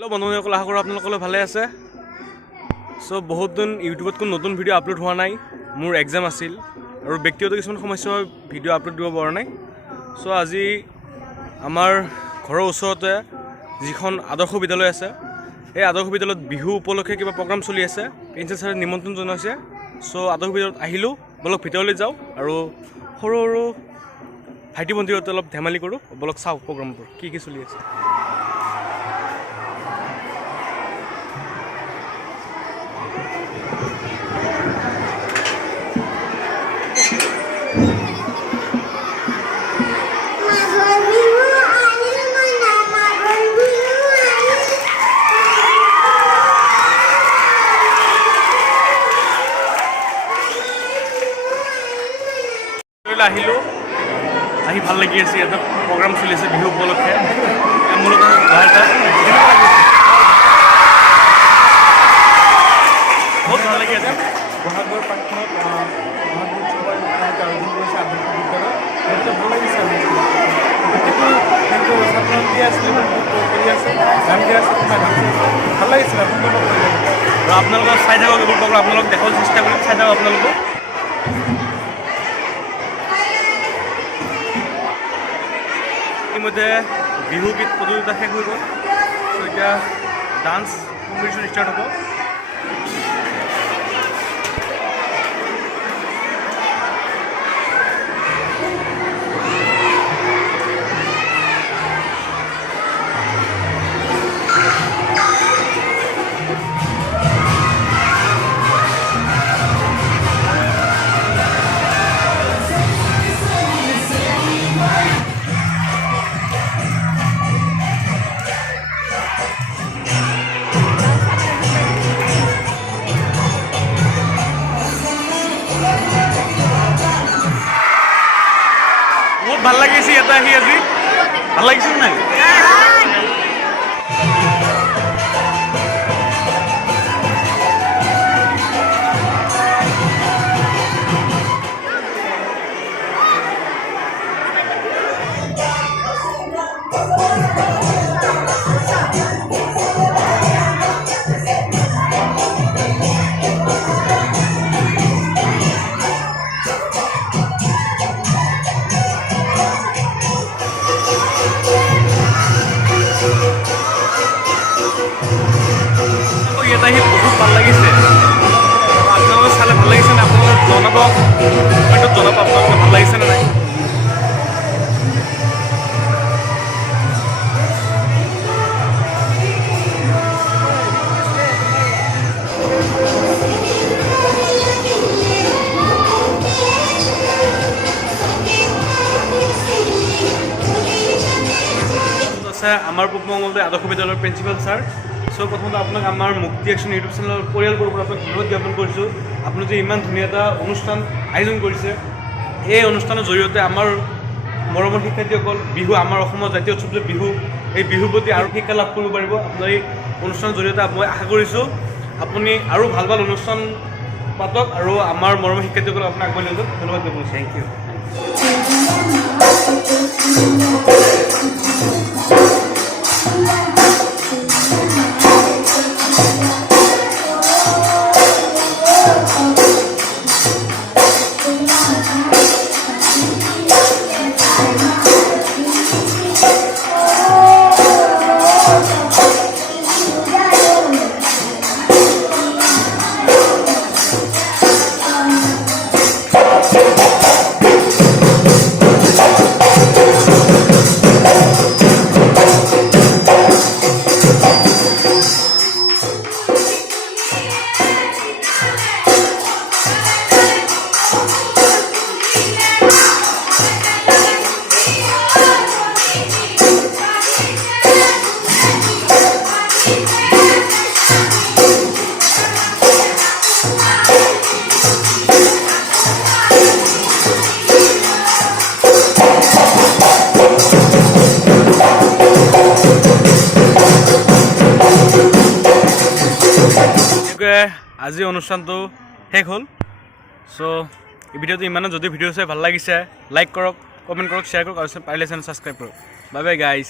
Hello बंधुসকল आशा करूँ आपलोग भाले आछे। सो बहुत दिन यूट्यूबत को नतुन भिडिओ आपलोड हुआ नाई मोर एग्जाम आसिल और व्यक्तिगत किछुमान समस्या भिडिओ आपलोड दिब পৰা নাই। सो আজি आमार घৰৰ ওচৰতে যিখন आदर्श विद्यालय আছে এই आदर्श विद्यालयत बिहु उपलक्षे किबा प्रोग्राम चलि আছে। प्रिन्सिपाल सारे निमंत्रण जनाइছে। सो आदर्श विद्यालयत আহিলো বলক ভিতৰলৈ যাও আৰু সৰু সৰু ভাইটি ভণ্টিৰ সৈতে অলপ ধেমালি কৰো। বলক চাও প্रोग्रामবোৰ কি চলি আছে। আহিলো আহি ভাল লাগি আছে। এটা প্ৰগ্ৰাম চলি আছে বিহু উপলক্ষে মূলত বহুত ভাল লাগি আছে। বহাগৰ পাঠখনত বহাগৰ সবাই আয়োজন কৰিছে আদৰ্শ বিদ্যালয় ভাল লাগিছে। কিন্তু ছাত্ৰী আছিলে কৰি আছে গান গাই আছে ভাল লাগিছিলে। আৰু আপোনালোকক চাই থাকক এইবোৰ প্ৰগ্ৰাম আপোনালোক দেখাবলৈ চেষ্টা কৰিম। চাই থাকক আপোনালোকক। ইতিমধ্যে বিহু গীত প্ৰতিযোগিতা শেষ হৈ গ'ল। তো এতিয়া ডান্স কম্পিটিশ্যন ষ্টাৰ্ট হ'ব। ভাল লাগিছে এটা আহি আজি ভাল লাগিছে নাই? বহুত ভাল লাগিছে। আপোনালোকে চালে ভাল লাগিছে নে? আপোনালোকে জনাব, কমেণ্টত জনাব আপোনালোকে ভাল লাগিছে নে নাই। আছে আমাৰ মংগলদৈ আদৰ্শ বিদ্যালয়ৰ প্ৰিন্সিপাল ছাৰ। সো প্ৰথমতে আপোনাক আমাৰ মুক্তি একশ্যন ইউটিউব চেনেলৰ পৰিয়ালটোৰ পৰা আপোনাক ধন্যবাদ জ্ঞাপন কৰিছোঁ। আপুনি যে ইমান ধুনীয়া এটা অনুষ্ঠান আয়োজন কৰিছে। এই অনুষ্ঠানৰ জৰিয়তে আমাৰ মৰমৰ শিক্ষাৰ্থীসকল বিহু আমাৰ অসমৰ জাতীয় উৎসৱ যে বিহু এই বিহুৰ প্ৰতি আৰু শিক্ষা লাভ কৰিব পাৰিব। আপোনাৰ এই অনুষ্ঠানৰ জৰিয়তে মই আশা কৰিছোঁ আপুনি আৰু ভাল ভাল অনুষ্ঠান পাতক আৰু আমাৰ মৰমৰ শিক্ষাৰ্থীসকলক আপোনাক আগবঢ়াই লৈ যাওক। ধন্যবাদ জ্ঞাপন কৰিছোঁ। Thank you. আজি অনুষ্ঠানটো শেষ হ'ল। সো এই ভিডিওটো ইমানে। যদি ভিডিও চাই ভাল লাগিছে লাইক কৰক, কমেণ্ট কৰক, শ্বেয়াৰ কৰক আৰু পাৰিলে চেনেল ছাবস্ক্ৰাইব কৰক। Bye bye guys.